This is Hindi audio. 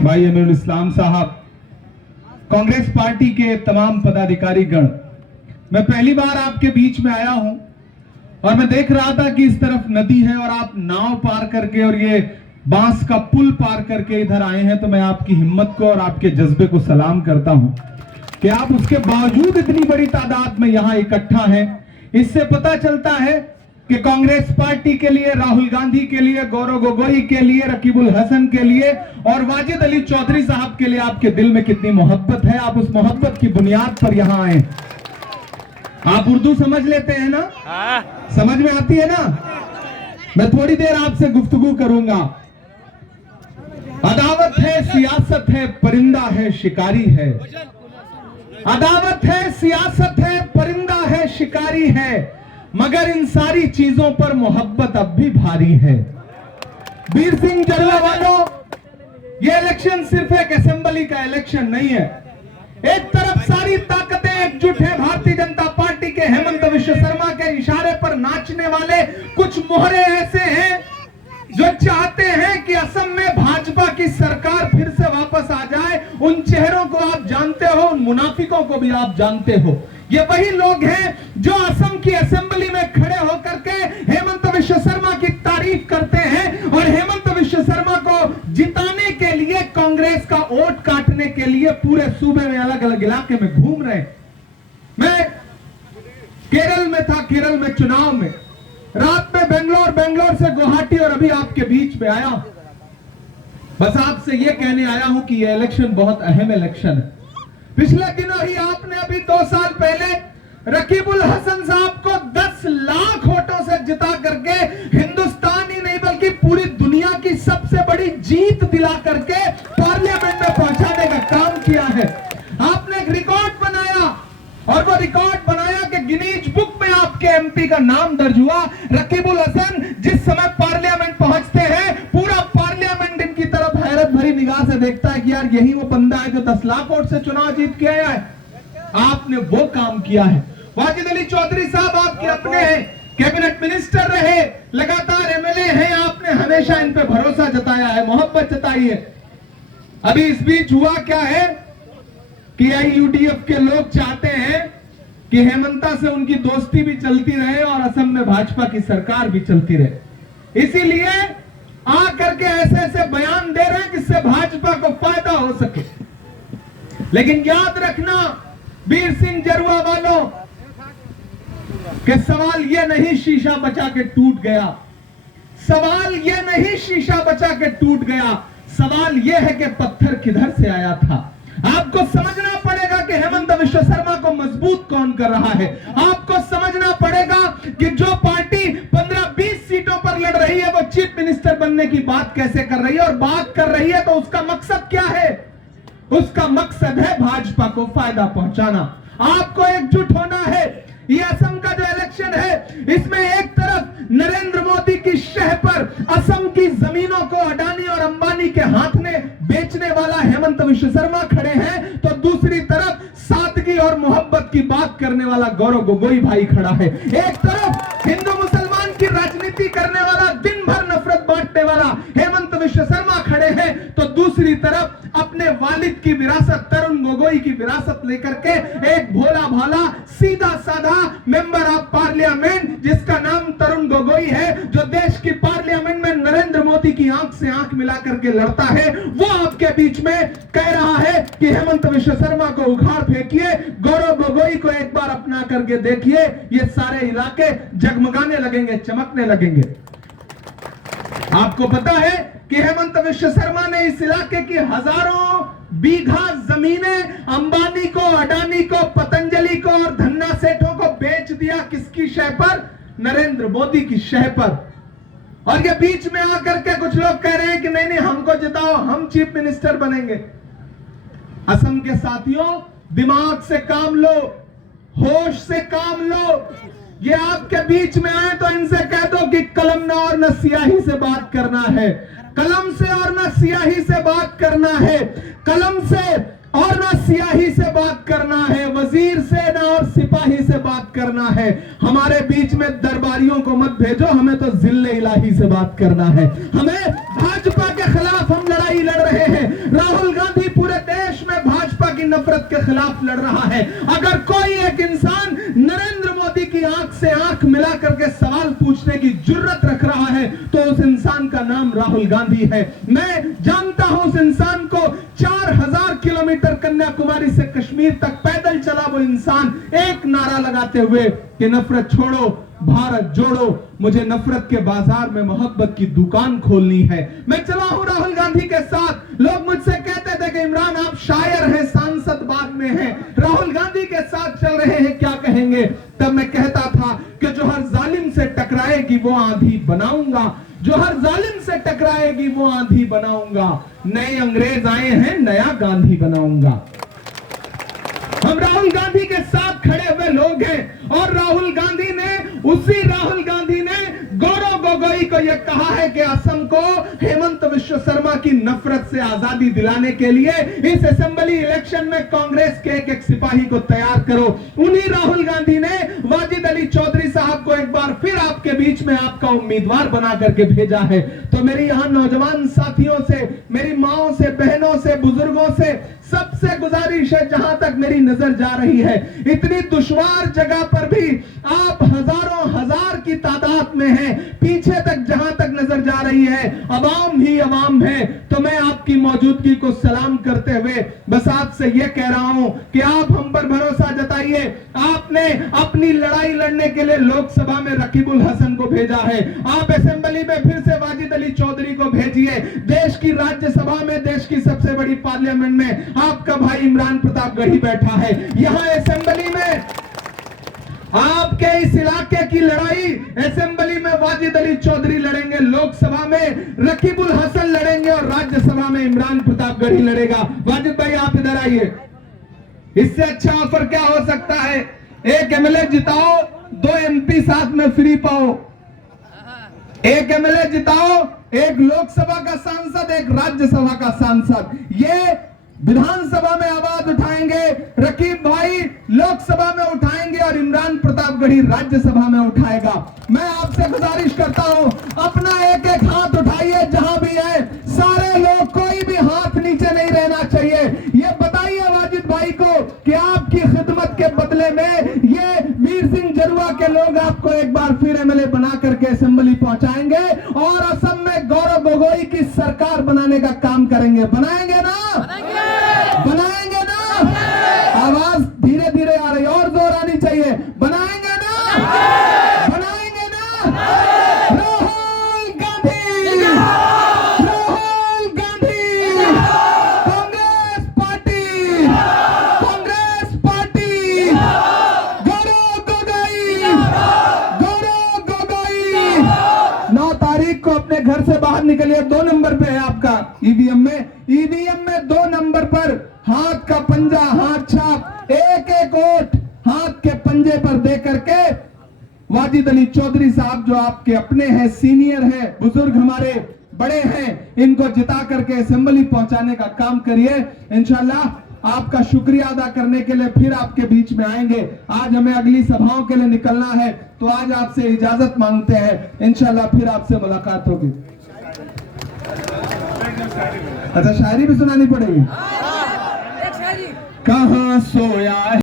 भाई अमीरुल इस्लाम साहब, कांग्रेस पार्टी के तमाम पदाधिकारी गण, मैं पहली बार आपके बीच में आया हूं और मैं देख रहा था कि इस तरफ नदी है और आप नाव पार करके और ये बांस का पुल पार करके इधर आए हैं। तो मैं आपकी हिम्मत को और आपके जज्बे को सलाम करता हूं कि आप उसके बावजूद इतनी बड़ी तादाद में यहां इकट्ठा हैं। इससे पता चलता है कि कांग्रेस पार्टी के लिए, राहुल गांधी के लिए, गौरव गोगोई के लिए, रकीबुल हसन के लिए और वाजिद अली चौधरी साहब के लिए आपके दिल में कितनी मोहब्बत है। आप उस मोहब्बत की बुनियाद पर यहां आए। आप उर्दू समझ लेते हैं ना? समझ में आती है ना? मैं थोड़ी देर आपसे गुफ्तगू करूंगा। अदावत है, सियासत है, परिंदा है, शिकारी है। अदावत है, सियासत है, परिंदा है, शिकारी है, मगर इन सारी चीजों पर मोहब्बत अब भी भारी है। वीर सिंह जरवा वालों, ये इलेक्शन सिर्फ एक असेंबली का इलेक्शन नहीं है। एक तरफ सारी ताकतें एकजुट है भारतीय जनता पार्टी के हेमंत विश्व शर्मा के इशारे पर नाचने वाले कुछ मोहरे ऐसे हैं जो चाहते हैं कि असम में भाजपा की सरकार फिर से वापस आ जाए। उन चेहरों को आप जानते हो, उन मुनाफिकों को भी आप जानते हो। ये वही लोग हैं जो असम की असेंबली में खड़े होकर के हेमंत विश्व शर्मा की तारीफ करते हैं और हेमंत विश्व शर्मा को जिताने के लिए, कांग्रेस का वोट काटने के लिए पूरे सूबे में अलग अलग इलाके में घूम रहे हैं। मैं केरल में था, केरल में चुनाव में रात में बेंगलोर से गुवाहाटी और अभी आपके बीच में आया। बस आपसे यह कहने आया हूं कि यह इलेक्शन बहुत अहम इलेक्शन है। पिछले दिनों ही आपने अभी 2 साल पहले रकीबुल हसन साहब को 10 लाख वोटों से जिता करके हिंदुस्तान ही नहीं बल्कि पूरी दुनिया की सबसे बड़ी जीत दिला करके पार्लियामेंट में पहुंचाने का काम किया है। आपने एक रिकॉर्ड बनाया और वो रिकॉर्ड बनाया कि गिनीज बुक में आपके एमपी का नाम दर्ज हुआ। रकीबुल हसन जिस समय पार्लियामेंट पहुंचते हैं, पूरा पार्लियामेंट इनकी तरफ हैरत भरी निगाह से देखता है कि यार यही वो बंदा है जो 10 लाख वोट से चुनाव जीत के आया है। आपने वो काम किया है। वाजिद अली चौधरी साहब आपके अपने हैं, कैबिनेट मिनिस्टर रहे, लगातार एमएलए हैं। आपने हमेशा इन पे भरोसा जताया है, मोहब्बत जताई है। अभी इस बीच हुआ क्या है कि यूडीएफ के लोग चाहते हैं कि हेमंता से उनकी दोस्ती भी चलती रहे और असम में भाजपा की सरकार भी चलती रहे। इसीलिए आ करके ऐसे ऐसे बयान दे रहे हैं जिससे भाजपा को फायदा हो सके। लेकिन याद रखना वीर सिंह जरवा वालों के सवाल ये नहीं शीशा बचा के टूट गया। सवाल ये नहीं शीशा बचा के टूट गया। सवाल ये है कि पत्थर किधर से आया था। आपको समझना पड़ेगा कि हेमंत विश्व शर्मा को मजबूत कौन कर रहा है। आपको समझना पड़ेगा कि जो पार्टी 15-20 सीटों पर लड़ रही है वो चीफ मिनिस्टर बनने की बात कैसे कर रही है, और बात कर रही है तो उसका मकसद क्या है। उसका मकसद है भाजपा को फायदा पहुंचाना। आपको एकजुट होना है। ये असम का जो इलेक्शन है, इसमें एक तरफ नरेंद्र मोदी की शह पर असम की जमीनों को अडानी और अंबानी के हाथ में बेचने वाला हेमंत विश्व शर्मा खड़े हैं, तो दूसरी तरफ सादगी और मोहब्बत की बात करने वाला गौरव गोगोई भाई खड़ा है। एक तरफ हिंदू मुसलमान की राजनीति करने वाला, दिन भर नफरत बांटने वाला हेमंत विश्व शर्मा खड़े हैं, तो दूसरी तरफ अपने वालिद की विरासत, तरुण गोगोई की विरासत लेकर के एक भोला भाला सीधा साधा मेंबर ऑफ पार्लियामेंट जिसका नाम तरुण गोगोई है, जो देश की पार्लियामेंट में नरेंद्र मोदी की आंख से आंख मिला करके लड़ता है, वो आपके बीच में कह रहा है कि हेमंत विश्व शर्मा को उखाड़ फेंकिए, गौरव गोगोई को एक बार अपना करके देखिए, ये सारे इलाके जगमगाने लगेंगे, चमकने लगेंगे। आपको पता है कि हेमंत विश्व शर्मा ने इस इलाके की हजारों बीघा जमीनें अंबानी को, अडानी को, पतंजलि को और धन्ना सेठों को बेच दिया। किसकी शह पर? नरेंद्र मोदी की शह पर। और ये बीच में आकर के कुछ लोग कह रहे हैं कि नहीं नहीं हमको जिताओ, हम चीफ मिनिस्टर बनेंगे। असम के साथियों, दिमाग से काम लो, होश से काम लो। ये आपके बीच में आए तो इनसे कह दो कि कलम न और न स्याही से बात करना है, कलम से और न स्याही से बात करना है, कलम से और ना सियाही से बात करना है, वजीर से ना और सिपाही से बात करना है। हमारे बीच में दरबारियों को मत भेजो, हमें तो जिल्ले इलाही से बात करना है। हमें भाजपा के खिलाफ हम लड़ाई लड़ रहे हैं। राहुल के खिलाफ लड़ रहा है। अगर कोई एक इंसान नरेंद्र मोदी की आंख से आंख मिला करके सवाल पूछने की जुर्रत रख रहा है तो उस इंसान का नाम राहुल गांधी है। मैं जानता हूं उस इंसान को, 4000 किलोमीटर कन्याकुमारी से कश्मीर तक पैदल चला वो इंसान, एक नारा लगाते हुए कि नफरत छोड़ो भारत जोड़ो, मुझे नफरत के बाजार में मोहब्बत की दुकान खोलनी है। मैं चला हूं राहुल गांधी के साथ। लोग मुझसे कहते थे कि इमरान आप शायर हैं, सांसद बाद में हैं, राहुल गांधी के साथ चल रहे हैं, क्या कहेंगे? तब मैं कहता था कि जो हर जालिम से टकराएगी वो आंधी बनाऊंगा, जो हर जालिम से टकराएगी वो आंधी बनाऊंगा। नए अंग्रेज आए हैं, नया गांधी बनाऊंगा। हम राहुल गांधी के साथ खड़े हुए लोग हैं और राहुल गांधी ने, उसी राहुल गांधी ने गौरव गोगोई को यह कहा है कि असम को हेमंत विश्व शर्मा की नफरत से आजादी दिलाने के लिए इस असेंबली इलेक्शन में कांग्रेस के एक सिपाही को तैयार करो। उन्हीं राहुल गांधी ने वाजिद अली चौधरी साहब को एक बार फिर आपके बीच में आपका उम्मीदवार बना करके भेजा है। तो मेरी यहां नौजवान साथियों से, मेरी माओ से, बहनों से, बुजुर्गों से सबसे गुजारिश है, जहां तक मेरी नजर जा रही है, इतनी दुश्वार जगह पर भी आप हजारों हजार की तादाद में हैं, पीछे तक जहां तक नजर जा रही है अवाम ही अवाम है। तो मैं आपकी मौजूदगी को सलाम करते हुए बस आपसे यह कह रहा हूं कि आप हम पर भरोसा जताइए। आपने अपनी लड़ाई लड़ने के लिए लोकसभा में रकीबुल हसन को भेजा है, आप असेंबली में फिर से वाजिद अली चौधरी को भेजिए। देश की राज्यसभा में, देश की सबसे बड़ी पार्लियामेंट में आपका भाई इमरान प्रतापगढ़ी बैठा है। यहां असेंबली में आपके इस इलाके की लड़ाई असेंबली में वाजिद अली चौधरी लड़ेंगे, लोकसभा में रकीबुल हसन लड़ेंगे और राज्यसभा में इमरान प्रतापगढ़ी लड़ेगा। वाजिद भाई आप इधर आइए। इससे अच्छा ऑफर क्या हो सकता है? एक एमएलए जिताओ, 2 एमपी साथ में फ्री पाओ। एक एमएलए जिताओ, एक लोकसभा का सांसद, एक राज्यसभा का सांसद। ये विधानसभा में आवाज उठाएंगे, रकीब भाई लोकसभा में उठाएंगे और इमरान प्रतापगढ़ी राज्यसभा में उठाएगा। मैं आपसे गुजारिश करता हूं, अपना एक एक हाथ उठाइए जहां भी है, सारे लोग, कोई भी हाथ नीचे नहीं रहना चाहिए। ये बताइए वाजिद भाई को कि आपकी खिदमत के बदले में ये वीर सिंह जरुआ के लोग आपको एक बार फिर एमएलए बना करके असेंबली पहुंचाएंगे और असम में गौरव गोगोई की सरकार बनाने का काम करेंगे। बनाएंगे ना? बनाएंगे ना? आवाज धीरे धीरे आ रही, और जोर आनी चाहिए। बनाएंगे ना? बनाएंगे ना? Rahul Gandhi, Rahul Gandhi, Congress party, Congress party, Gaurav Gogoi, Gaurav Gogoi. 9 तारीख को अपने घर से बाहर निकलिए, 2 नंबर पे है आपका ईवीएम में, ईवीएम में 2 नंबर पर हाथ का पंजा, हाथ छाप, एक एक वोट हाथ के पंजे पर दे करके वाजिद अली चौधरी साहब जो आपके अपने हैं, सीनियर हैं, बुजुर्ग हमारे बड़े हैं, इनको जिता करके असेंबली पहुंचाने का काम करिए। इंशाल्लाह आपका शुक्रिया अदा करने के लिए फिर आपके बीच में आएंगे। आज हमें अगली सभाओं के लिए निकलना है तो आज आपसे इजाजत मांगते हैं, इंशाल्लाह फिर आपसे मुलाकात होगी। अच्छा शायरी भी सुनानी पड़ेगी? कहां सोया है